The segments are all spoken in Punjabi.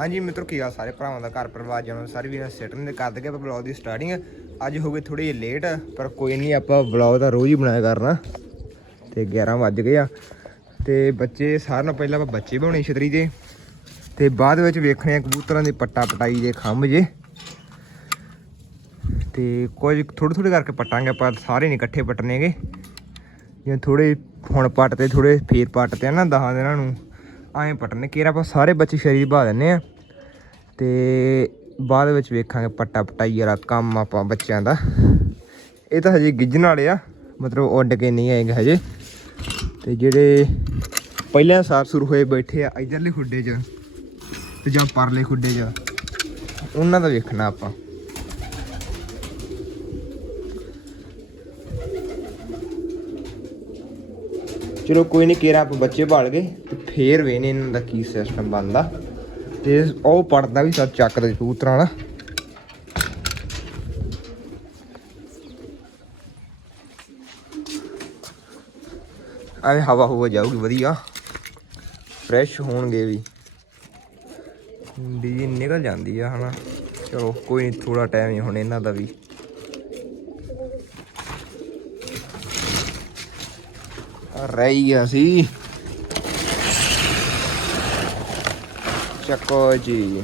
ਹਾਂਜੀ ਮਿੱਤਰੋ, ਕੀ ਆ ਸਾਰੇ ਭਰਾਵਾਂ ਦਾ ਘਰ ਪਰਿਵਾਰ ਜਨਮ ਸਾਰੇ ਵੀਰਾਂ ਸੈਟਨ ਦੇ ਕਰ ਦਗੇ ਆਪਾਂ ਬਲੌਗ ਦੀ ਸਟਾਰਟਿੰਗ ਅੱਜ ਹੋ ਗਏ ਥੋੜੀ ਜਿਹੀ ਲੇਟ ਪਰ ਕੋਈ ਨਹੀਂ, ਆਪਾਂ ਬਲੌਗ ਤਾਂ ਰੋਜ਼ ਹੀ ਬਣਾਇਆ ਕਰਨਾ। ਤੇ 11 ਵੱਜ ਗਏ ਆ। ਤੇ ਬੱਚੇ ਸਾਰਿਆਂ ਨਾਲੋਂ ਪਹਿਲਾਂ ਆਪਾਂ ਬੱਚੇ ਬਣਾਉਣੇ ਛਤਰੀ ਦੇ ਤੇ ਬਾਅਦ ਵਿੱਚ ਵੇਖਣੇ ਆ ਕਬੂਤਰਾਂ ਦੀ ਪੱਟਾ ਪਟਾਈ ਦੇ ਖੰਭ ਜੇ। ਤੇ ਕੁਝ ਥੋੜੇ ਥੋੜੇ ਕਰਕੇ ਪਟਾਂਗੇ ਆਪਾਂ, ਸਾਰੇ ਨਹੀਂ ਇਕੱਠੇ ਪਟਣੇਗੇ ਜਿਵੇਂ ਥੋੜੇ ਹੁਣ ਪੱਟ ਤੇ ਥੋੜੇ ਫੇਰ ਪੱਟ ਤੇ ਆ ਨਾ ਦਹਾਂ ਦਿਨਾਂ ਨੂੰ। ਐਂ ਪਟਨੇ ਕੇਰਾ ਆਪਾਂ ਸਾਰੇ ਬੱਚੇ ਸ਼ਰੀਰ ਬਾ ਦਿੰਨੇ ਆ। ਤੇ ਬਾਅਦ ਵਿੱਚ ਵੇਖਾਂਗੇ ਪੱਟਾ ਪਟਾਈ ਵਾਲਾ ਕੰਮ ਆਪਾਂ ਬੱਚਿਆਂ ਦਾ। ਇਹ ਤਾਂ ਹਜੇ ਗਿੱਜਣ ਵਾਲੇ ਆ, ਮਤਲਬ ਉੱਡ ਕੇ ਨਹੀਂ ਆਏਗੇ ਹਜੇ। ਤੇ ਜਿਹੜੇ ਪਹਿਲਾਂ ਸਾਰ ਸੁਰ ਹੋਏ ਬੈਠੇ ਆ ਇਧਰਲੇ ਖੁੱਡੇ 'ਚ ਤੇ ਜਾਂ ਪਰਲੇ ਖੁੱਡੇ 'ਚ, ਉਹਨਾਂ ਦਾ ਵੇਖਣਾ ਆਪਾਂ। ਚਲੋ ਕੋਈ ਨਹੀਂ ਕੇਰਾ ਆਪਾਂ ਬੱਚੇ ਭਾਲ ਗਏ ਤੇ ਫੇਰ ਵੇਨੇ ਇਹਨਾਂ ਦਾ ਕੀ ਸਿਸਟਮ ਬਣਦਾ। ਤੇ ਉਹ ਪੜਦਾ ਵੀ ਸੱਚ ਚੱਕਦਾ ਕਬੂਤਰਾਂ ਵਾਲਾ। ਐਵੇਂ ਹਵਾ ਹੋ ਜਾਊਗੀ, ਵਧੀਆ। ਫਰੈਸ਼ ਹੋਣਗੇ ਵੀ। ਬੀਜੀ ਨਿਕਲ ਜਾਂਦੀ ਆ, ਹਨਾ। ਚਲੋ, ਕੋਈ ਨਹੀਂ ਥੋੜਾ ਟਾਈਮ ਹੀ ਹੁਣ ਇਹਨਾਂ ਦਾ ਵੀ। ਰਹੀ ਗਿਆ ਸੀ ਚੱਕੋ ਜੀ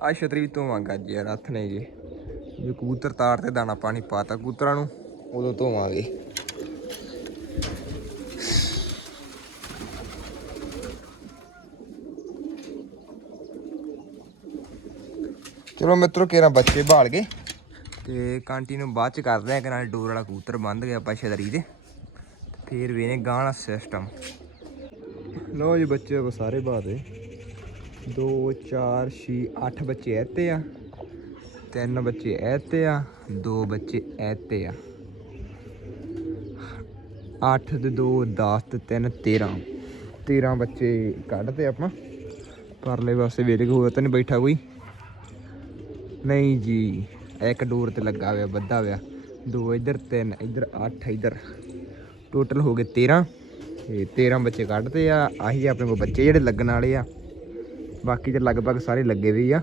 ਆ ਛਤਰੀ ਤੋਂ ਮੰਗਾ ਜੀ, ਯਾਰ, ਹੱਥ ਨੇ ਜੀ। ਜੇ ਕਬੂਤਰ ਤਾਰ ਤੇ ਦਾਣਾ ਪਾਣੀ ਪਾਤਾ ਕਬੂਤਰਾਂ ਨੂੰ, ਉਦੋਂ ਧੋਵਾਂਗੇ। ਚਲੋ ਮਿੱਤਰੋ, ਕੇਰਾ ਬੱਚੇ ਭਾਲ ਗਏ। ਤੇ ਕੰਟੀਨਿਊ ਬਾਅਦ ਚ ਕਰਦੇ ਆ ਕਿ ਨਾਲ ਡੋਰ ਵਾਲਾ ਕੂਤਰ ਬੰਦ ਗਿਆ ਆਪਾਂ ਛਤਰੀ ਦੇ। ਤੇ ਫੇਰ ਵੇਨੇ ਗਾਣਾ ਸਿਸਟਮ ਲੋ ਜੀ ਬੱਚੇ ਕੋ ਸਾਰੇ ਬਾਦੇ 2 4 6 8 ਬੱਚੇ ਐਤੇ ਆ। ਤਿੰਨ ਬੱਚੇ ਐਤੇ ਆ, ਦੋ ਬੱਚੇ ਐਤੇ ਆ। 8 ਤੇ 2 10 ਤੇ 3 13 13 ਬੱਚੇ ਕੱਢਦੇ ਆਪਾਂ। ਪਰਲੇ ਪਾਸੇ ਵੇਲੇ ਹੋਰ ਤਾਂ ਨਹੀਂ ਬੈਠਾ ਕੋਈ। ਨਹੀਂ ਜੀ। ਇੱਕ ਡੋਰ ਤੇ ਲੱਗਾ ਹੋਇਆ ਬੱਧਾ ਹੋਇਆ। ਦੋ ਇੱਧਰ, ਤਿੰਨ ਇੱਧਰ 8 ਇੱਧਰ। ਟੋਟਲ ਹੋ ਗਏ 13 ਤੇ 13 ਬੱਚੇ ਕੱਢਦੇ ਆ। ਆਹੀ ਆਪਣੇ ਕੋਲ ਬੱਚੇ ਜਿਹੜੇ ਲੱਗਣ ਵਾਲੇ ਆ। ਬਾਕੀ ਤੇ ਲਗਭਗ ਸਾਰੇ ਲੱਗੇ ਵੀ ਆ।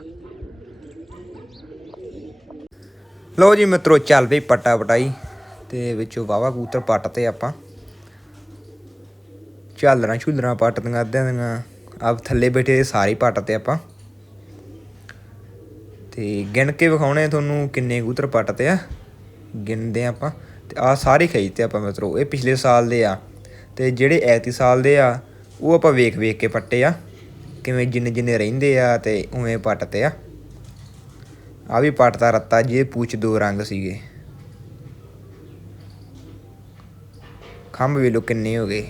ਲਓ ਜੀ ਮਿੱਤਰੋ, ਚੱਲ ਪਈ ਪੱਟਾ ਪਟਾਈ। ਤੇ ਵਿੱਚੋਂ ਵਾਵਾ ਪੱਟ ਤੇ ਆਪਾਂ। ਝਾਲਰਾਂ ਝੁੱਲਰਾਂ ਪੱਟਦੀਆਂ ਅੱਧਿਆਂ ਦੀਆਂ। ਆਪ ਥੱਲੇ ਬੈਠੇ ਸਾਰੇ ਪੱਟਤੇ ਆਪਾਂ। ਤੇ ਗਿਣ ਕੇ ਵਿਖਾਉਣੇ ਤੁਹਾਨੂੰ ਕਿੰਨੇ ਕਬੂਤਰ ਪੱਟਤੇ ਆ। ਗਿਣਦੇ ਆ ਆਪਾਂ ਤੇ ਆ ਸਾਰੇ ਖਰੀਦਤੇ ਆਪਾਂ ਮਿੱਤਰੋ, ਇਹ ਪਿਛਲੇ ਸਾਲ ਦੇ ਆ ਤੇ ਜਿਹੜੇ ਐਤੀ ਸਾਲ ਦੇ ਆ, ਉਹ ਆਪਾਂ ਵੇਖ ਵੇਖ ਕੇ ਪੱਟੇ ਆ। ਕਿਵੇਂ ਜਿੰਨੇ ਜਿੰਨੇ ਰਹਿੰਦੇ ਆ ਤੇ ਉਵੇਂ ਪੱਟਤੇ ਆ। ਆ ਵੀ ਪੱਟਦਾ ਰੱਤਾ ਜੇ ਪੂਛ ਦੋ ਰੰਗ ਸੀਗੇ। ਖੰਭ ਵੀ ਲੋ ਕਿੰਨੇ ਹੋ ਗਏ।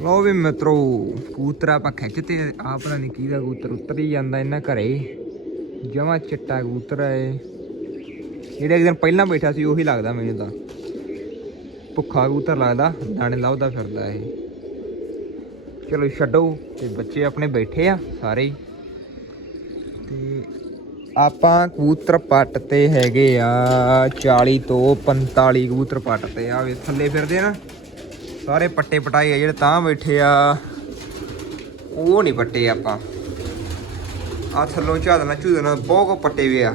ਲੋ ਵੀ ਮਿੱਤਰੋ, ਕਬੂਤਰ ਆਪਾਂ ਖਿੱਚਤੇ ਆ ਪਤਾ ਨਹੀਂ ਕਿਹਦਾ ਕੂਤਰ ਉੱਤਰ ਹੀ ਜਾਂਦਾ ਇਹਨਾਂ ਘਰੇ। ਜਮਾ ਚਿੱਟਾ ਕਬੂਤਰ ਹੈ ਇਹ। ਜਿਹੜਾ ਇੱਕ ਦਿਨ ਪਹਿਲਾਂ ਬੈਠਾ ਸੀ, ਉਹੀ ਲੱਗਦਾ ਮੈਨੂੰ ਤਾਂ। ਭੁੱਖਾ ਕਬੂਤਰ ਲੱਗਦਾ, ਦਾਣੇ ਲਾਉਦਾ ਫਿਰਦਾ ਇਹ। ਚਲੋ ਛੱਡੋ। ਤੇ ਬੱਚੇ ਆਪਣੇ ਬੈਠੇ ਆ, ਸਾਰੇ ਹੀ। ਤੇ ਆਪਾਂ ਕਬੂਤਰ ਪੱਟ ਤੇ ਹੈਗੇ ਆ। 40 ਤੋਂ 45 ਕਬੂਤਰ ਪੱਟ ਤੇ ਆ ਵੇ ਥੱਲੇ ਫਿਰਦੇ ਨਾ। ਸਾਰੇ ਪੱਟੇ ਪਟਾਏ ਆ, ਜਿਹੜੇ ਤਾਂ ਬੈਠੇ ਆ। ਉਹ ਨਹੀਂ ਪੱਟੇ ਆਪਾਂ। ਆ ਥੱਲੋਂ ਝਾਦਣਾ ਝੂਦਣਾ ਬਹੁਤ ਪੱਟੇ ਵੇ ਆ।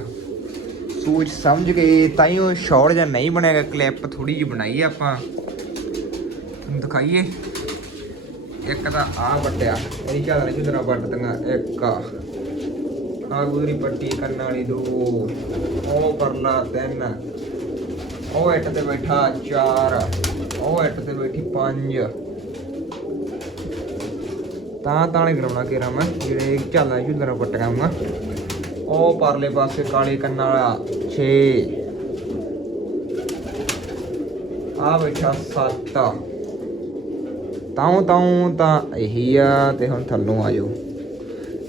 ਸੂਝ ਸਮਝ ਕੇ ਤਾਈਓ ਸ਼ਾਰਟ ਜਾਂ ਨਹੀਂ ਬਣਿਆਗਾ ਕਲਿੱਪ ਥੋੜੀ ਜਿਹੀ ਬਣਾਈ ਆਪਾਂ। ਤੁਹਾਨੂੰ ਦਿਖਾਈਏ। ਇੱਕ ਤਾਂ ਆ ਵੱਟਿਆ, ਇਹਦੀ ਝਾਦਣਾ ਝੂਦਣਾ ਪੱਟਦੀਆਂ ਇੱਕ ਆ। ਆ ਗੁਦਰੀ ਪੱਟੀ ਕਰਨ ਵਾਲੀ ਦੋ, ਉਹ ਪਰਲਾ ਤਿੰਨ, ਉਹ ਇੱਟ ਤੇ ਬੈਠਾ ਚਾਰ, ਉਹ ਇੱਟ ਤੇ ਬੈਠੀ ਪੰਜ। ਤਾਂ ਤਾਣੇ ਕਰਾਉਣਾ ਘੇਰਾ ਮੈਂ, ਜਿਹੜੇ ਝਾਲਾਂ ਝੁੱਲਰਾਂ ਪੱਟੀਆਂ ਉਹ ਪਰਲੇ ਪਾਸੇ ਕਾਲੇ ਕੰਨਾਂ ਵਾਲਾ 6 ਆ ਬੈਠਾ 7 ਤਾਉ ਤਾਉ ਤਾਂ ਇਹੀ ਆ, ਤੇ ਹੁਣ ਥੱਲੋਂ ਆ ਜਾਓ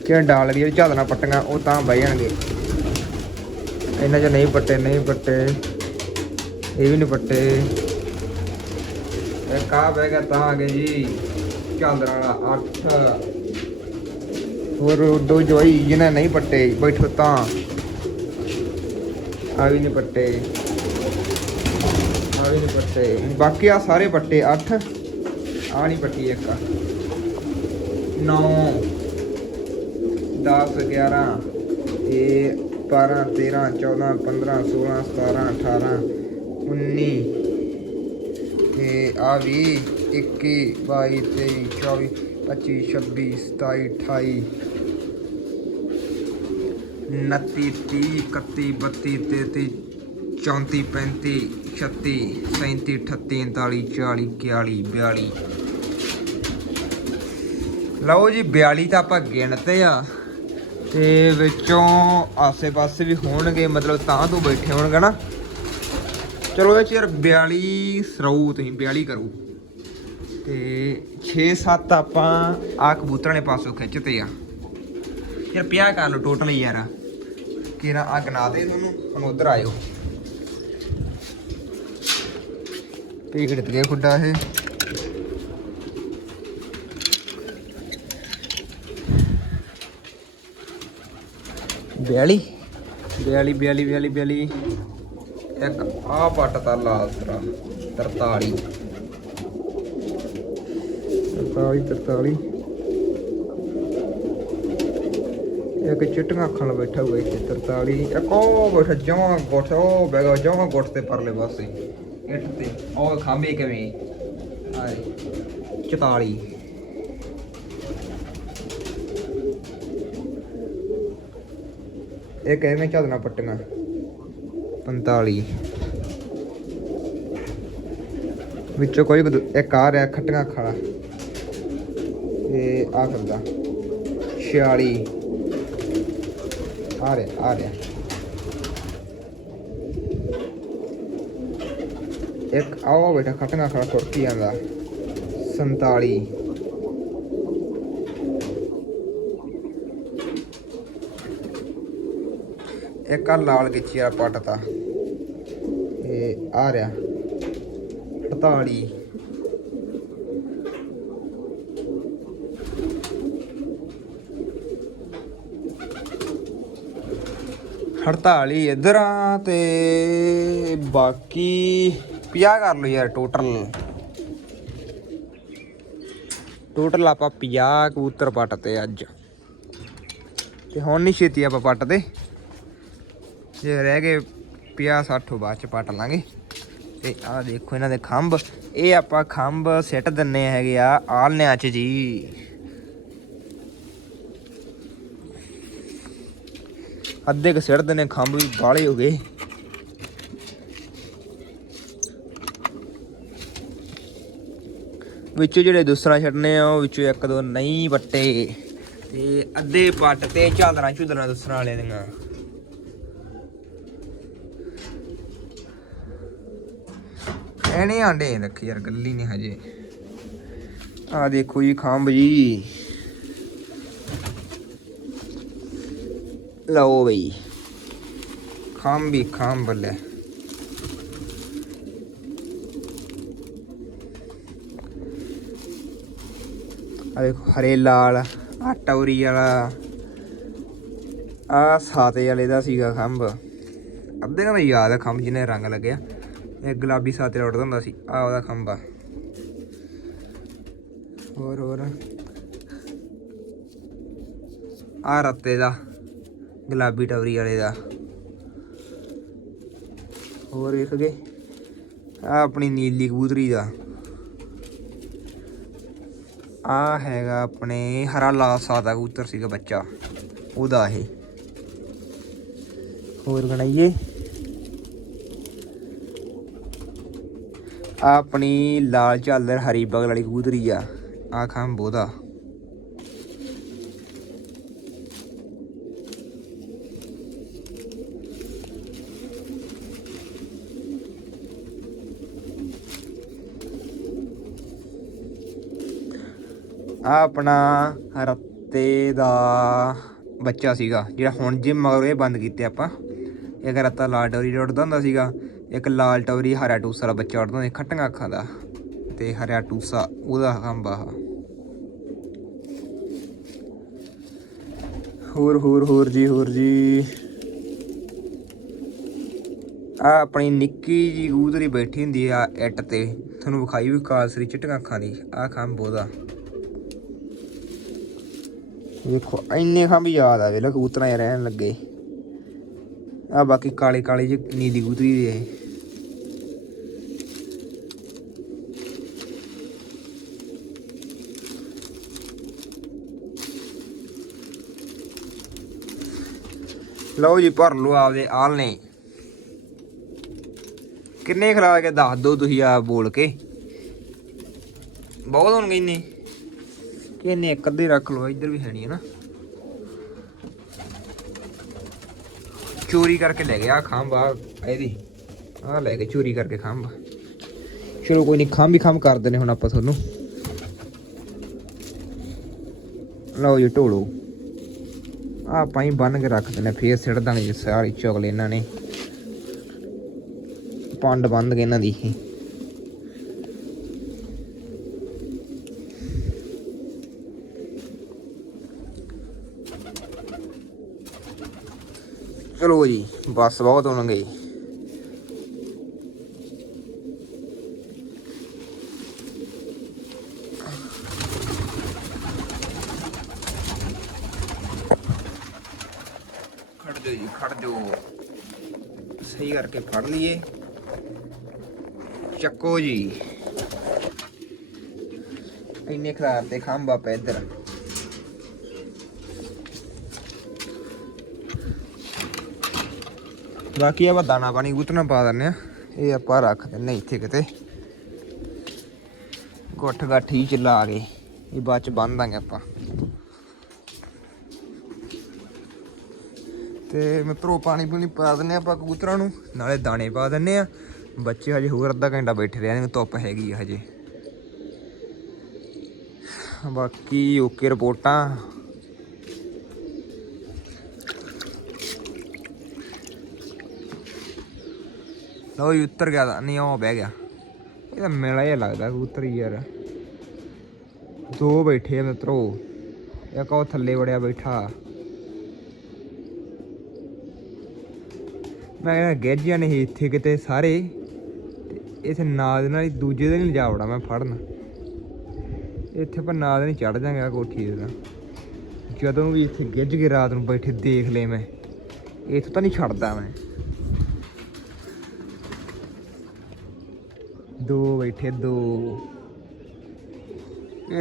ਕਿ ਡਾਲ ਦੀ ਝਾਲਣਾ ਪੱਟੀਆਂ, ਉਹ ਤਾਂ ਬਹਿ ਜਾਣਗੇ। ਇਹਨਾਂ 'ਚ ਨਹੀਂ ਪੱਟੇ ਨਹੀਂ ਪੱਟੇ। ਇਹ ਵੀ ਨਹੀਂ ਪੱਟੇ। ਇੱਕ ਆ ਬਹਿ ਗਿਆ ਤਾਂ ਆ ਗਏ ਜੀ। ਝਾਲਰਾਂ 8 ਹੋਰ ਦੋ ਜੋਈ ਜਿਹਨੇ ਨਹੀਂ ਪੱਟੇ, ਬੈਠੋ ਤਾਂ। ਆ ਵੀ ਨਹੀਂ ਪੱਟੇ। ਆ ਵੀ ਨਹੀਂ ਪੱਟੇ। ਬਾਕੀ ਆ ਸਾਰੇ ਪੱਟੇ 8 ਆ ਨਹੀਂ ਪੱਟੀ ਇੱਕ। 9 10 11 ਇਹ 12 13 14 15 16 17 18 19 ਤੇ ਆ ਵੀ 21 22 23 24 25 26 27 28 29 30 31 32 33 34 35 36 37 38 39 40 41 42 ਲਓ ਜੀ 42 ਤਾਂ ਆਪਾਂ ਗਿਣਤੇ ਆ। ਤੇ ਵਿੱਚੋਂ ਆਸੇ-ਪਾਸੇ ਵੀ ਹੋਣਗੇ, ਮਤਲਬ ਤਾਂ ਤੋਂ ਬੈਠੇ ਹੋਣਗੇ ਨਾ। ਚਲੋ ਇਹ ਯਾਰ 42 ਸਰਊ ਤੁਸੀਂ 42 ਕਰੋ। ਤੇ 6-7 ਆਪਾਂ ਆ ਕਬੂਤਰਾਂ ਨੇ ਪਾਸੋਂ ਖਿੱਚਤੇ ਆ। ਯਾਰ 50 ਕਰ ਲਓ ਟੋਟਲ ਯਾਰ। ਕਿਹੜਾ ਆ ਗਨਾ ਦੇ ਤੁਹਾਨੂੰ ਹੁਣ ਉਧਰ ਆਇਓ। ਪੀਗੜ ਤੇ ਖੁੱਡਾ ਇਹ। ਬਿਆਲੀ ਬਿਆਲੀ ਬਿਆਲੀ ਬਿਆਲੀ ਬਿਆਲੀ। ਇੱਕ ਆ ਪੱਟ ਤਾ ਲਾਲ ਤਰਾ 43 43 43 ਇੱਕ ਚਿੱਟੀਆਂ ਅੱਖਾਂ ਨਾਲ ਬੈਠਾ ਹੋਇਆ ਇੱਥੇ 43 ਇੱਕ ਉਹ ਬੈਠਾ, ਜਮਾਂ ਗੋਠ, ਉਹ ਬੈਗਾ ਜਮਾਂ ਗੋਠ ਤੇ ਪਰਲੇ ਪਾਸੇ। ਇੱਟ ਤੇ, ਉਹ ਖਾਂਬੇ ਕਿਵੇਂ? ਆਏ 44 ਇਹ ਕਿਵੇਂ ਚੱਲਣਾ ਪੱਟੀਆਂ 45 ਵਿੱਚੋਂ ਕੋਈ ਇੱਕ ਆ ਰਿਹਾ ਖੱਟੀਆਂ ਖਾਲਾ ਆ ਕਰਦਾ 46 ਆ ਰਿਹਾ ਆ ਰਿਹਾ। ਇੱਕ ਆਵਾ ਬੇਟਾ, ਖੱਟੀਆਂ ਖਾਲਾ ਤੁਰਕੀ ਜਾਂਦਾ 47 ਇੱਕ ਆ ਲਾਲ ਗਿੱਚੀ ਵਾਲਾ ਪੱਟ ਤਾ। ਇਹ ਆ ਰਿਹਾ। 48 48 ਇੱਧਰ ਆ ਤੇ ਬਾਕੀ 50 ਕਰ ਲਓ ਯਾਰ ਟੋਟਲ ਟੋਟਲ ਆਪਾਂ 50 ਕਬੂਤਰ ਪੱਟਤੇ ਅੱਜ। ਤੇ ਹੁਣ ਨਹੀਂ ਛੇਤੀ ਆਪਾਂ ਪੱਟਦੇ। ਜੇ ਰਹਿ ਗਏ 50 60 ਬਾਅਦ ਚ ਪੱਟ ਲਾਂਗੇ। ਤੇ ਆਹ ਦੇਖੋ ਇਹਨਾਂ ਦੇ ਖੰਭ। ਇਹ ਆਪਾਂ ਖੰਭ ਸਿੱਟ ਦਿੰਨੇ ਹੈਗੇ ਆ ਆਲਨਿਆਂ ਚ ਜੀ। ਅੱਧੇ ਕ ਸਿੜਦੇ ਨੇ, ਖੰਭ ਵੀ ਬਾਲੇ ਹੋ ਗਏ। ਵਿੱਚੋਂ ਜਿਹੜੇ ਦੂਸਰਾ ਛੱਡਨੇ ਆ, ਉਹ ਵਿੱਚੋਂ ਇੱਕ, ਦੋ ਨਹੀਂ ਵੱਟੇ। ਤੇ ਅੱਧੇ ਪੱਟ ਤੇ ਝਾਲਰਾਂ ਝੁਲਰਾਂ ਦੂਸਰਾ ਵਾਲੇ ਦੀਆਂ। ਐਨੇ ਆਂਡੇ ਰੱਖੇ ਯਾਰ, ਗੱਲੀ ਨਹੀਂ ਹਜੇ। ਆ ਦੇਖੋ ਜੀ, ਖੰਭ ਜੀ। ਲਓ ਬਈ। ਖੰਭ ਵੀ ਖੰਭ ਲੈ। ਆ ਦੇਖੋ, ਹਰੇ ਲਾਲ ਆ ਟੌਰੀ ਵਾਲਾ ਆ ਸਾਤੇ ਵਾਲੇ ਦਾ ਸੀਗਾ ਖੰਭ। ਅੱਧੇ ਦਾ ਯਾਦ ਆ ਖੰਭ ਜਿਹਨੇ ਰੰਗ ਲੱਗਿਆ। ਇਹ ਗੁਲਾਬੀ ਸਾਤੇ ਉੱਡਦਾ ਹੁੰਦਾ ਸੀ ਆ ਉਹਦਾ ਖੰਭਾ ਹੋਰ ਹੋਰ। ਆ ਰੱਤੇ ਦਾ। ਗੁਲਾਬੀ ਟਵਰੀ ਵਾਲੇ ਦਾ। ਹੋਰ ਵੇਖ ਗਏ ਆ ਆਪਣੀ ਨੀਲੀ ਕਬੂਤਰੀ ਦਾ। ਆ ਹੈਗਾ ਆਪਣੇ ਹਰਾ ਲਾਲ ਸਾਦਾ ਕਬੂਤਰ ਸੀਗਾ ਬੱਚਾ। ਉਹਦਾ ਇਹ। ਹੋਰ ਗਣਾਈਏ ਆਪਣੀ ਲਾਲ ਝਾਲਰ ਹਰੀ ਬਗਲ ਵਾਲੀ ਕਬੂਤਰੀ ਆ। ਆ ਖਾਂ ਬੋਦਾ ਆ ਆਪਣਾ ਰੱਤੇ ਦਾ ਬੱਚਾ ਸੀਗਾ ਜਿਹੜਾ ਹੁਣ ਜਿਮ ਮਗਰੋਂ ਇਹ ਬੰਦ ਕੀਤੇ ਆਪਾਂ। ਇੱਕ ਰੱਤਾ ਲਾਲ ਟੌਰੀ ਉੱਡਦਾ ਹੁੰਦਾ ਸੀਗਾ ਇੱਕ ਲਾਲ ਟੌਰੀ ਹਰਾ ਟੂਸਾ ਦਾ ਬੱਚਾ ਉੱਡਦਾ ਹੁੰਦਾ ਸੀ, ਖੱਟੀਆਂ ਅੱਖਾਂ ਦਾ। ਤੇ ਹਰਾ ਟੂਸਾ ਉਹਦਾ ਖੰਭਾ ਆ। ਹੋਰ ਹੋਰ ਹੋਰ ਜੀ ਹੋਰ ਜੀ। ਆ ਆਪਣੀ ਨਿੱਕੀ ਜੀ ਕਬੂਤਰੀ ਬੈਠੀ ਹੁੰਦੀ ਆ ਇੱਟ ਤੇ। ਤੁਹਾਨੂੰ ਵਿਖਾਈ ਵੀ ਕਾਲਸਰੀ ਚਿੱਟੀਆਂ ਅੱਖਾਂ ਦੀ ਆਹ ਖੰਭ ਉਹਦਾ। ਵੇਖੋ, ਇੰਨੇ ਖੰਭ ਯਾਦ ਆਵੇ ਲਾ ਕਬੂਤਰਾਂ 'ਚ ਰਹਿਣ ਲੱਗੇ। ਆ ਬਾਕੀ ਕਾਲੇ ਕਾਲੇ ਜਿਹੇ ਨੀਲੀ ਕਬੂਤਰੀ ਦੇ ਇਹ। ਲਓ ਜੀ, ਭਰ ਲਓ ਆਪਦੇ ਆਲ ਨੇ ਕਿੰਨੇ ਖਿਲਾ ਕੇ ਦੱਸ ਦਿਓ ਤੁਸੀਂ ਆ ਬੋਲ ਕੇ? ਬਹੁਤ ਹੋਣਗੇ ਇੰਨੇ। ਕਿ ਇੰਨੇ ਇੱਕ ਅੱਧੇ ਰੱਖ ਲਓ, ਇੱਧਰ ਵੀ ਹੈ ਨਹੀਂ ਹੈ ਨਾ। ਚੋਰੀ ਕਰਕੇ ਲੈ ਗਿਆ ਖੰਭ ਆ ਇਹਦੀ ਆ ਲੈ ਕੇ ਚੋਰੀ ਕਰਕੇ ਖੰਭ। ਚਲੋ ਕੋਈ ਨਹੀਂ ਖੰਭ ਹੀ ਖੰਭ ਕਰ ਦਿੰਦੇ ਹੁਣ ਆਪਾਂ ਤੁਹਾਨੂੰ। ਲਓ ਜੀ, ਢੋਲੋ। ਆਪਾਂ ਹੀ ਬੰਨ ਕੇ ਰੱਖ ਦਿੰਦੇ, ਫੇਰ ਸਿੱਟ ਦਾਂਗੇ ਸਾਰੀ ਚੁਗਲੇ ਇਹਨਾਂ ਨੇ। ਪੰਡ ਬੰਦ ਕੇ ਇਹਨਾਂ ਦੀ। ਚਲੋ ਜੀ ਬਸ ਬਹੁਤ ਹੋਣਗੇ ਖੜ ਜਾਓ ਜੀ ਖੜ ਜਾਓ ਸਹੀ ਕਰਕੇ ਫੜ ਲਈਏ ਚੱਕੋ ਜੀ ਇੰਨੇ ਖਰਾਰ ਤੇ ਖੰਭਾ ਪੈ ਇੱਧਰ ਬਾਕੀ ਆਪਾਂ ਦਾਣਾ ਪਾਣੀ ਗੁੱਤਣਾ ਪਾ ਦਿੰਨੇ ਆ ਇਹ ਆਪਾਂ ਰੱਖ ਦਿੰਨੇ ਇੱਥੇ ਕਿਤੇ। ਗੁੱਠ ਗਾਠੀ ਚ ਲਾ ਕੇ ਇਹ ਬਾਅਦ ਚ ਬੰਨ ਦਾਂਗੇ ਆਪਾਂ। ਤੇ ਮਿੱਤਰੋ ਪਾਣੀ ਪੂਣੀ ਪਾ ਦਿੰਨੇ ਆਪਾਂ ਕਬੂਤਰਾਂ ਨੂੰ। ਨਾਲੇ ਦਾਣੇ ਪਾ ਦਿੰਨੇ ਆ ਬੱਚੇ ਹਜੇ ਹੋਰ ਅੱਧਾ ਘੰਟਾ ਬੈਠੇ ਰਹਿਣਗੇ ਧੁੱਪ ਹੈਗੀ ਆ ਹਜੇ। ਬਾਕੀ ਓਕੇ ਰਿਪੋਰਟਾਂ। ਲਓ ਜੀ ਉੱਤਰ ਗਿਆ ਤਾਂ, ਨਹੀਂ, ਉਹ ਬਹਿ ਗਿਆ। ਇਹ ਤਾਂ ਮੇਲਾ ਜਿਹਾ ਲੱਗਦਾ, ਕਬੂਤਰ ਯਾਰ। ਦੋ ਬੈਠੇ ਆ ਮਿੱਤਰੋ। ਇੱਕ ਉਹ ਥੱਲੇ ਵੜਿਆ ਬੈਠਾ। ਮੈਂ ਕਹਿੰਦਾ, ਗੈਜਿਆ ਨਹੀਂ ਇੱਥੇ ਕਿਤੇ ਸਾਰੇ। ਤੇ ਇਥੇ ਨਾਲ ਦੇ ਨਾਲ ਹੀ ਦੂਜੇ ਦੇ ਨਹੀਂ ਜਾ ਵੜਾ ਮੈਂ ਫੜਨ। ਇੱਥੇ ਪਰ ਨਾਲ ਦੇ ਨਹੀਂ ਚੜ ਜਾਂਗਾ ਕੋਠੀ ਦੇ ਤਾਂ ਜਦੋਂ ਵੀ ਇੱਥੇ ਗਿੱਜ ਕੇ ਰਾਤ ਨੂੰ ਬੈਠੇ, ਦੇਖ ਲੈ ਮੈਂ। ਇੱਥੋਂ ਤਾਂ ਨਹੀਂ ਛੱਡਦਾ ਮੈਂ। ਦੋ, ਬੈਠੇ ਦੋ।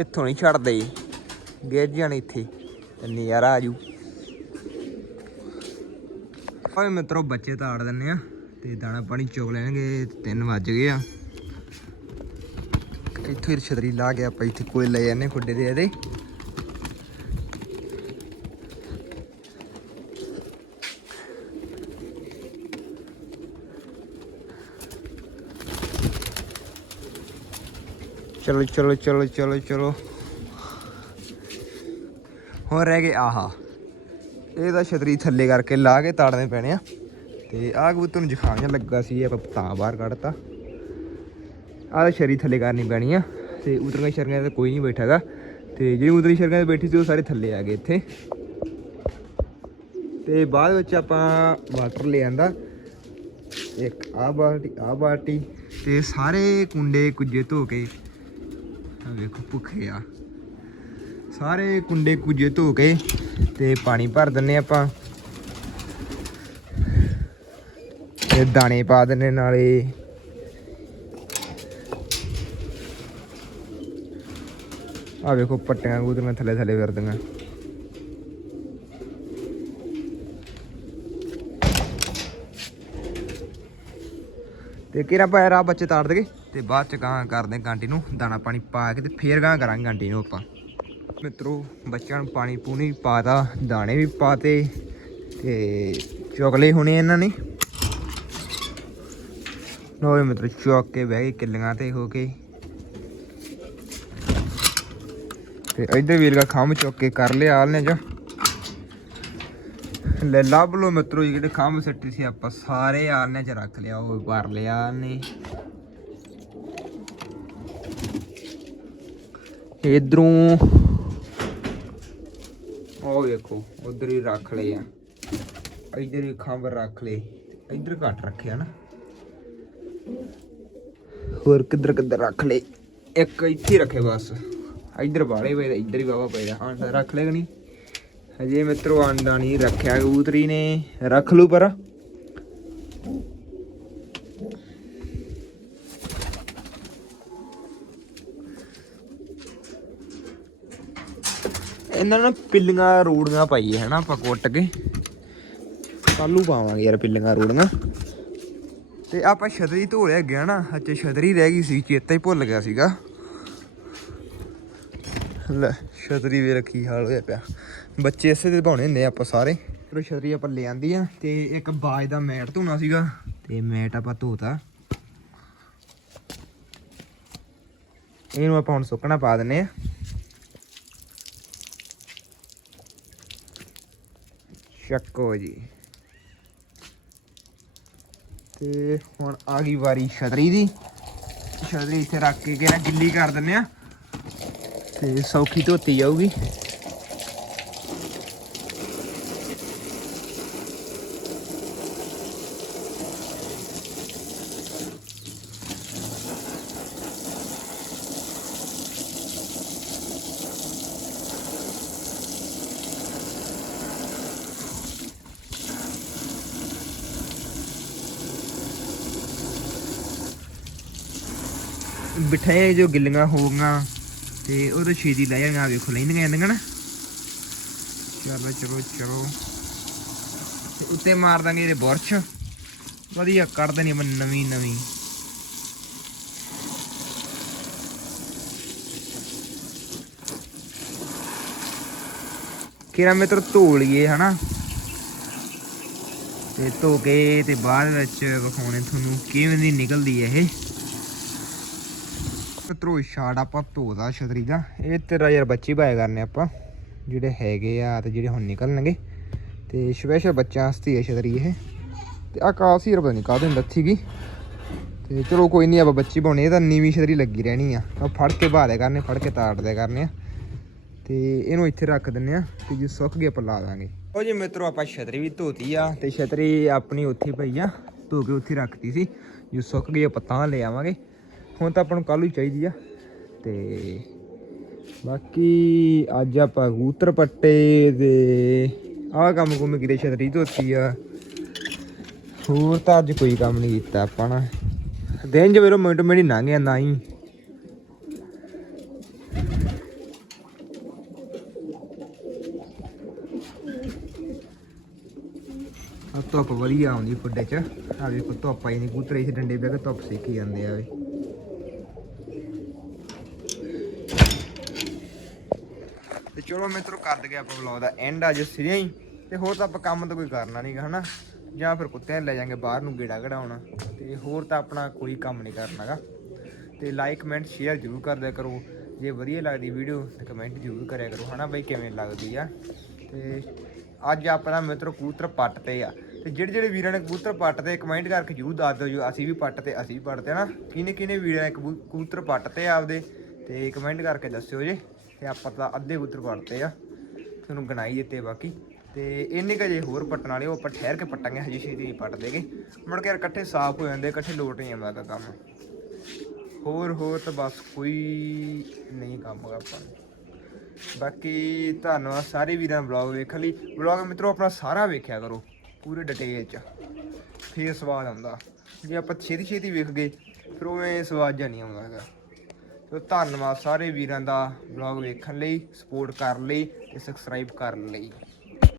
ਇੱਥੋਂ ਨਹੀਂ ਛੱਡਦੇ ਗਿਰ ਜਾਣ ਇੱਥੇ। ਤੇ ਨਜ਼ਾਰਾ ਆਜੂ ਓਏ ਮਿੱਤਰੋ ਬੱਚੇ ਤਾੜ ਦਿੰਨੇ ਆ, ਤੇ ਦਾਣਾ ਪਾਣੀ ਚੁਗ ਲੈਣਗੇ 3 ਵੱਜ ਗਏ ਆ। ਇੱਥੇ ਛਤਰੀ ਲਾ ਕੇ ਆਪਾਂ ਇੱਥੇ ਕੋਲੇ ਲੈ ਜਾਂਦੇ ਖੁੱਡੇ ਦੇ ਇਹਦੇ। ਚਲੋ ਚਲੋ ਚਲੋ ਚਲੋ ਚਲੋ। ਹੁਣ ਰਹਿ ਗਏ, ਆਹਾ। ਇਹ ਤਾਂ ਛਤਰੀ ਥੱਲੇ ਕਰਕੇ ਲਾ ਕੇ ਤਾੜਨੇ ਪੈਣੇ ਆ। ਤੇ ਆਹ ਕਬੂਤਰ ਨੂੰ ਜ਼ੁਕਾਮ ਲੱਗਾ ਸੀ ਆਪਾਂ ਤਾਂ ਬਾਹਰ ਕੱਢਤਾ। ਆਹ ਤਾਂ ਸ਼ਰੀ ਥੱਲੇ ਕਰਨੀ ਪੈਣੀ ਆ। ਤੇ ਉਤਰੀਆਂ ਸ਼ਰੀਆਂ ਤੇ ਕੋਈ ਨਹੀਂ ਬੈਠਾਗਾ ਤੇ ਜਿਹੜੀ ਉਤਰੀ ਸ਼ਰੀਆਂ ਤੇ ਬੈਠੀ ਸੀ, ਉਹ ਸਾਰੇ ਥੱਲੇ ਆ ਗਏ ਇੱਥੇ। ਤੇ ਬਾਅਦ ਵਿੱਚ ਆਪਾਂ ਵਾਟਰ ਲੈ ਆਂਦਾ। ਇੱਕ ਆਹ ਬਾਲਟੀ ਆਹ ਬਾਲਟੀ। ਤੇ ਸਾਰੇ ਕੁੰਡੇ ਕੁੱਜੇ ਧੋ ਕੇ ਆ ਵੇਖੋ, ਭੁੱਖੇ ਆ। ਸਾਰੇ ਕੁੰਡੇ ਕੁਜੇ ਧੋ ਕੇ ਤੇ ਪਾਣੀ ਭਰ ਦਿੰਨੇ ਆਪਾਂ। ਤੇ ਦਾਣੇ ਪਾ ਦਿੰਨੇ ਨਾਲੇ। ਆ ਵੇਖੋ, ਪੱਟੀਆਂ ਕੂਦਰੀਆਂ ਥੱਲੇ ਥੱਲੇ ਫਿਰਦੀਆਂ। ਤੇ ਕਿਹੜਾ ਪਾਇਆ ਰਾ ਬੱਚੇ ਤਾੜ ਦੇਗੇ? ਤੇ ਬਾਅਦ ਚ ਗਾਂ ਕਰਦੇ ਕਾਂਟੀ ਨੂੰ, ਦਾਣਾ ਪਾਣੀ ਪਾ ਕੇ ਤੇ ਫੇਰ ਗਾਂ ਕਰਾਂਗੇ ਕਾਂਟੀ ਨੂੰ ਆਪਾਂ। ਮਿੱਤਰੋ, ਬੱਚਿਆਂ ਨੂੰ ਪਾਣੀ ਪੂਣੀ ਪਾਤਾ, ਦਾਣੇ ਵੀ ਪਾਤੇ ਤੇ ਚੋਕਲੇ ਹੋਣੇ ਇਹਨਾਂ ਨੇ। ਲੋਏ ਮਿੱਤਰੋ, ਚੌਕ ਕੇ ਬਹਿ ਗਏ ਕਿੱਲੀਆਂ ਤੇ ਹੋ ਕੇ। ਤੇ ਇੱਧਰ ਵੀਰ ਦਾ ਖੰਭ ਚੁੱਕ ਕੇ ਕਰ ਲਿਆ ਆਲ ਨੇ ਜੋ ਲੈ ਲੱਭ ਲੋ ਮਿੱਤਰੋ ਜਿਹੜੇ ਖੰਭ ਸੱਟੀ ਸੀ ਆਪਾਂ, ਸਾਰੇ ਆਲ ਚ ਰੱਖ ਲਿਆ, ਉਹ ਭਰ ਲਿਆ ਨੇ। ਇਧਰੋਂ ਉਹ ਵੇਖੋ, ਉਧਰ ਹੀ ਰੱਖ ਲਏ ਆ। ਇੱਧਰ ਹੀ ਖੰਭ ਰੱਖ ਲਏ, ਇੱਧਰ ਘੱਟ ਰੱਖਿਆ ਨਾ। ਹੋਰ ਕਿੱਧਰ ਕਿੱਧਰ ਰੱਖ ਲਏ, ਇੱਕ ਇੱਥੇ ਰੱਖੇ ਬਸ। ਇੱਧਰ ਬਾਲੇ ਪਏ ਤੇ ਇੱਧਰ ਹੀ ਵਾਵਾ ਪਏ ਹਾਂ, ਰੱਖ ਲੇਗਾ ਨਹੀਂ? ਹਜੇ ਮਿੱਤਰੋ ਆਂਡਾ ਨਹੀਂ ਰੱਖਿਆ ਕਬੂਤਰੀ ਨੇ, ਰੱਖ ਲੂ ਪਰ। ਇਹਨਾਂ ਨੂੰ ਪਿੱਲੀਆਂ ਰੂੜੀਆਂ ਪਾਈਏ ਨਾ ਆਪਾਂ ਕੁੱਟ ਕੇ। ਕੱਲੂ ਪਾਵਾਂਗੇ ਯਾਰ ਪਿੱਲੀਆਂ ਰੂੜੀਆਂ। ਤੇ ਆਪਾਂ ਛਤਰੀ ਧੋ ਲਿਆ ਗਿਆ ਨਾ ਅੱਛਾ ਛਤਰੀ ਰਹਿ ਗਈ ਸੀ, ਚੇਤਾ ਹੀ ਭੁੱਲ ਗਿਆ ਸੀਗਾ। ਲੈ, ਛਤਰੀ ਵੀ ਰੱਖੀ ਹਾਲ ਹੋਇਆ ਪਿਆ। ਬੱਚੇ ਇਸੇ ਦੇ ਪਾਉਣੇ ਹੁੰਦੇ ਆਪਾਂ ਸਾਰੇ। ਫਿਰ ਛਤਰੀ ਆਪਾਂ ਲੈ ਆਂਦੀ ਆ ਤੇ ਇੱਕ ਬਾਜ ਦਾ ਮੈਟ ਧੋਣਾ ਸੀਗਾ ਤੇ ਮੈਟ ਆਪਾਂ ਧੋਤਾ। ਇਹਨੂੰ ਆਪਾਂ ਹੁਣ ਸੁੱਕਣਾ ਪਾ ਦਿੰਨੇ ਆ। ਚੱਕੋ ਜੀ। ਤੇ ਹੁਣ ਆ ਗਈ ਵਾਰੀ ਛਤਰੀ ਦੀ। ਛਤਰੀ ਇੱਥੇ ਰੱਖ ਕੇ ਕਿਹੜਾ ਗਿੱਲੀ ਕਰ ਦਿੰਨੇ ਆ। ਤੇ ਸੌਖੀ ਧੋਤੀ ਜਾਊਗੀ। ਬਿਠਾਏ ਜੋ ਗਿੱਲੀਆਂ ਹੋ ਗਈਆਂ ਤੇ ਉਹ ਤਾਂ ਛੇਤੀ ਲੈ ਜਾਣਗੇ ਆ ਵੇਖੋ, ਲੈਂਦੀਆਂ ਜਾਂਦੀਆਂ ਨਾ। ਚਲੋ ਚਲੋ ਚਲੋ। ਤੇ ਉੱਤੇ ਮਾਰ ਦਾਂਗੇ ਇਹਦੇ ਬੁਰਸ਼। ਵਧੀਆ, ਕੱਢ ਦੇਣੀ ਮੈਂ ਨਵੀਂ ਨਵੀਂ। ਕਿਰਾ ਮਿੱਤਰ, ਧੋ ਲਈਏ, ਹਨਾ? ਤੇ ਧੋ ਕੇ ਤੇ ਬਾਅਦ ਵਿੱਚ ਵਿਖਾਉਣੇ ਤੁਹਾਨੂੰ ਕਿਵੇਂ ਦੀ ਨਿਕਲਦੀ ਹੈ ਇਹ। ਮਿੱਤਰੋ ਛਾੜ ਆਪਾਂ ਧੋਦਾ ਛਤਰੀ ਦਾ ਇਹ ਤੇਰਾ ਯਾਰ ਬੱਚੇ ਪਾਇਆ ਕਰਨੇ ਆਪਾਂ। ਜਿਹੜੇ ਹੈਗੇ ਆ ਤੇ ਜਿਹੜੇ ਹੁਣ ਨਿਕਲਣਗੇ। ਤੇ ਸਪੈਸ਼ਲ ਬੱਚਿਆਂ ਵਾਸਤੇ ਹੈ ਛਤਰੀ ਇਹ। ਤੇ ਆ ਹੀ ਰੁਪਏ ਨਹੀਂ ਕਾਹਦੇ ਲੱਥੀ ਗਈ ਤੇ ਚਲੋ ਕੋਈ ਨਹੀਂ ਆਪਾਂ ਬੱਚੀ ਪਾਉਣੇ ਇਹ ਤਾਂ ਨੀਵੀਂ ਛਤਰੀ ਲੱਗੀ ਰਹਿਣੀ ਆ। ਆ ਫੜ ਕੇ ਬਾਹਦੇ ਕਰਨੇ, ਫੜ ਕੇ ਤਾੜ ਦੇ ਕਰਨੇ ਆ। ਤੇ ਇਹਨੂੰ ਇੱਥੇ ਰੱਖ ਦਿੰਨੇ ਆ, ਤੇ ਜੇ ਸੁੱਕ ਗਏ ਆਪਾਂ ਲਾ ਦਾਂਗੇ। ਉਹ ਜੀ ਮਿੱਤਰੋ, ਆਪਾਂ ਛਤਰੀ ਵੀ ਧੋਤੀ ਆ, ਤੇ ਛਤਰੀ ਆਪਣੀ ਉੱਥੇ ਪਈ ਆ। ਧੋ ਕੇ ਉੱਥੇ ਰੱਖਤੀ ਸੀ। ਜੇ ਸੁੱਕ ਗਈ, ਆਪਾਂ ਤਾਂ ਲੈ ਆਵਾਂਗੇ। ਹੁਣ ਤਾਂ ਆਪਾਂ ਨੂੰ ਕੱਲ੍ਹ ਹੀ ਚਾਹੀਦੀ ਆ। ਤੇ ਬਾਕੀ ਅੱਜ ਆਪਾਂ ਕਬੂਤਰ ਪੱਟੇ ਤੇ ਆਹ ਕੰਮ ਕੁਮ ਕਿਤੇ, ਛਤਰੀ ਧੋਤੀ ਆ। ਹੋਰ ਤਾਂ ਅੱਜ ਕੋਈ ਕੰਮ ਨਹੀਂ ਕੀਤਾ ਆਪਾਂ ਨਾ। ਦਿਨ ਜਵੇਰੋ ਮਿੰਟ ਮਿੰਟ ਹੀ ਲੰਘ ਜਾਂਦਾ ਹੀ ਧੁੱਪ ਵਧੀਆ ਆਉਂਦੀ ਫੁੱਡੇ ਚ। ਆ ਵੇਖੋ, ਧੁੱਪ ਆਈ ਨਹੀਂ ਕਬੂਤਰ ਇਸ ਡੰਡੇ ਬਹਿ ਕੇ ਧੁੱਪ ਸੇਕੀ ਜਾਂਦੇ ਆ ਵੇ। ਤੇ ਚਲੋ ਮਿੱਤਰੋ ਕਰ ਗਿਆ ਆਪਾਂ ਵਲੌਗ ਦਾ ਐਂਡ ਅੱਜ ਸਿਰਿਆ ਹੀ, ਤੇ ਹੋਰ ਤਾਂ ਆਪਾਂ ਕੰਮ ਤਾਂ ਕੋਈ ਕਰਨਾ ਨਹੀਂਗਾ ਹਨਾ? ਜਾਂ ਫਿਰ ਕੁੱਤਿਆਂ ਨੂੰ ਲੈ ਜਾਾਂਗੇ ਬਾਹਰ ਨੂੰ ਗੇੜਾ ਕਢਾਉਣਾ, ਤੇ ਹੋਰ ਤਾਂ ਆਪਣਾ ਕੋਈ ਕੰਮ ਨਹੀਂ ਕਰਨਾਗਾ। ਤੇ ਲਾਈਕ ਕਮੈਂਟ ਸ਼ੇਅਰ ਜ਼ਰੂਰ ਕਰ ਦਿਆ ਕਰੋ। ਜੇ ਵਧੀਆ ਲੱਗਦੀ ਵੀਡੀਓ ਤਾਂ ਕਮੈਂਟ ਜ਼ਰੂਰ ਕਰਿਆ ਕਰੋ, ਹਨਾ ਬਈ, ਕਿਵੇਂ ਲੱਗਦੀ ਆ? ਤੇ ਅੱਜ ਆਪਣਾ ਮਿੱਤਰੋ ਕਬੂਤਰ ਪੱਟਤੇ ਆ। ਤੇ ਜਿਹੜੇ ਜਿਹੜੇ ਵੀਰਾਂ ਨੇ ਕਬੂਤਰ ਪੱਟ ਤੇ ਕਮੈਂਟ ਕਰਕੇ ਜ਼ਰੂਰ ਦੱਸ ਦਿਓ ਜੋ, ਅਸੀਂ ਵੀ ਪੱਟਤੇ ਅਸੀਂ ਵੀ ਪੱਟਦੇ ਨਾ ਕਿਹਨੇ ਕਿਹਨੇ ਵੀਰਾਂ ਨੇ ਕਬੂ- ਕਬੂਤਰ ਪੱਟਤੇ ਆਪਦੇ, ਤੇ ਕਮੈਂਟ ਕਰਕੇ ਦੱਸਿਓ ਜੇ। ਤੇ ਆਪਾਂ ਤਾਂ ਅੱਧੇ ਕਬੂਤਰ ਪੱਟਦੇ ਆ, ਤੁਹਾਨੂੰ ਗਣਾਈ ਦਿੱਤੇ ਬਾਕੀ। ਤੇ ਇੰਨੇ ਕੁ ਜੇ ਹੋਰ ਪੱਟਣ ਵਾਲੇ, ਉਹ ਆਪਾਂ ਠਹਿਰ ਕੇ ਪੱਟਾਂਗੇ, ਹਜੇ ਛੇਤੀ ਨਹੀਂ ਪੱਟ ਦੇਗੇ ਮੁੜ ਕੇ ਯਾਰ ਇਕੱਠੇ ਸਾਫ਼ ਹੋ ਜਾਂਦੇ, ਇਕੱਠੇ ਲੋਟ ਨਹੀਂ ਆਉਂਦਾ ਗਾ ਕੰਮ। ਹੋਰ ਹੋਰ ਤਾਂ ਬਸ ਕੋਈ ਨਹੀਂ ਕੰਮ ਹੈਗਾ ਆਪਾਂ ਨੂੰ। ਬਾਕੀ ਧੰਨਵਾਦ ਸਾਰੇ ਵੀਰਾਂ ਵਲੌਗ ਵੇਖਣ ਲਈ। ਵਲੌਗ ਮਿੱਤਰੋ, ਆਪਣਾ ਸਾਰਾ ਵੇਖਿਆ ਕਰੋ, ਪੂਰੇ ਡਿਟੇਲ ਚ। ਫੇਰ ਸਵਾਦ ਆਉਂਦਾ। ਜੇ ਆਪਾਂ ਛੇਤੀ ਛੇਤੀ ਵੇਖ ਗਏ, ਫਿਰ ਉਵੇਂ ਸਵਾਦ ਜਾਂ ਨਹੀਂ ਆਉਂਦਾ ਹੈਗਾ। ਸੋ ਧੰਨਵਾਦ ਸਾਰੇ ਵੀਰਾਂ ਦਾ ਵਲੌਗ ਵੇਖਣ ਲਈ ਸਪੋਰਟ ਕਰਨ ਲਈ ਤੇ ਸਬਸਕ੍ਰਾਈਬ ਕਰਨ ਲਈ।